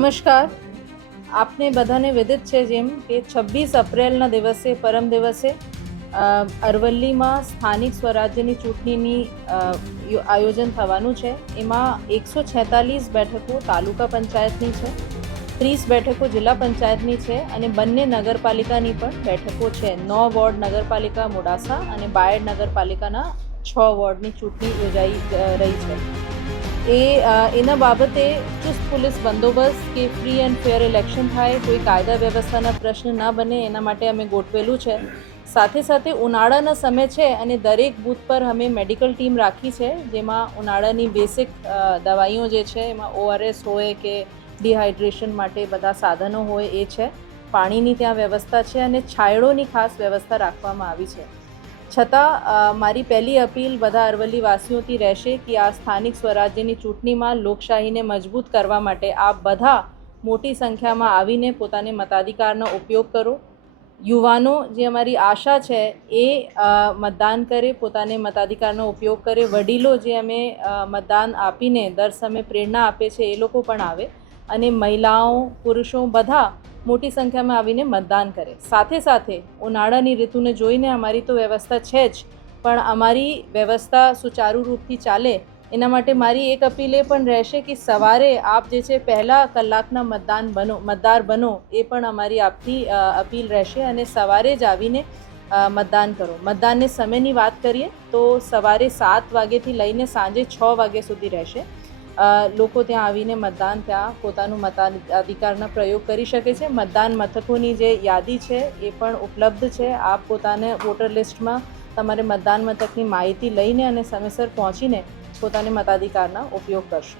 નમસ્કાર. આપને બધાને વિદિત છે જેમ કે 26 એપ્રિલના દિવસે પરમ દિવસે અરવલ્લીમાં સ્થાનિક સ્વરાજ્યની ચૂંટણીની આયોજન થવાનું છે. એમાં 146 બેઠકો તાલુકા પંચાયતની છે, 30 બેઠકો જિલ્લા પંચાયતની છે અને બંને નગરપાલિકાની પણ બેઠકો છે. 9 વોર્ડ નગરપાલિકા મોડાસા અને બાયડ નગરપાલિકાના 6 વોર્ડની ચૂંટણી યોજાઈ રહી છે. એના બાબતે ચુસ્ત પોલીસ બંદોબસ્ત કે ફ્રી એન્ડ ફેર ઇલેક્શન થાય, કોઈ કાયદા વ્યવસ્થાના પ્રશ્ન ના બને એના માટે અમે ગોઠવેલું છે. સાથે સાથે ઉનાળાના સમય છે અને દરેક બૂથ પર અમે મેડિકલ ટીમ રાખી છે, જેમાં ઉનાળાની બેસિક દવાઈઓ જે છે એમાં ORS હોય કે ડિહાઇડ્રેશન માટે બધા સાધનો હોય એ છે. પાણીની ત્યાં વ્યવસ્થા છે અને છાંયડોની ખાસ વ્યવસ્થા રાખવામાં આવી છે. છતાં મારી પહેલી અપીલ બધા અરવલ્લી વાસીઓથી રહેશે કે આ સ્થાનિક સ્વરાજ્યની ચૂંટણીમાં લોકશાહીને મજબૂત કરવા માટે આપ બધા મોટી સંખ્યામાં આવીને પોતાને મતાધિકારનો ઉપયોગ કરો. યુવાનો જે અમારી આશા છે એ મતદાન કરે, પોતાને મતાધિકારનો ઉપયોગ કરે. વડીલો જે અમે મતદાન આપીને દર સમયે પ્રેરણા આપે છે એ લોકો પણ આવે અને મહિલાઓ પુરુષો બધા મોટી સંખ્યામાં આવીને મતદાન કરે. સાથે સાથે ઉનાળાની ઋતુને જોઈને અમારી તો વ્યવસ્થા છે જ, પણ અમારી વ્યવસ્થા સુચારુ રૂપથી ચાલે એના માટે મારી એક અપીલ એ પણ રહેશે કે સવારે આપ જે છે પહેલા કલાકના મતદાર બનો એ પણ અમારી આપથી અપીલ રહેશે અને સવારે જ આવીને મતદાન કરો. મતદાનને સમયની વાત કરીએ તો સવારે 7 વાગ્યાથી લઈને સાંજે 6 વાગ્યા સુધી રહેશે. લોકો ત્યાં આવીને મતદાન ત્યાં પોતાનું મતાધિકારના પ્રયોગ કરી શકે છે. મતદાન મથકોની જે યાદી છે એ પણ ઉપલબ્ધ છે. આપ પોતાને વોટર લિસ્ટમાં તમારે મતદાન મથકની માહિતી લઈને અને સમયસર પહોંચીને પોતાને મતાધિકારના ઉપયોગ કરશો.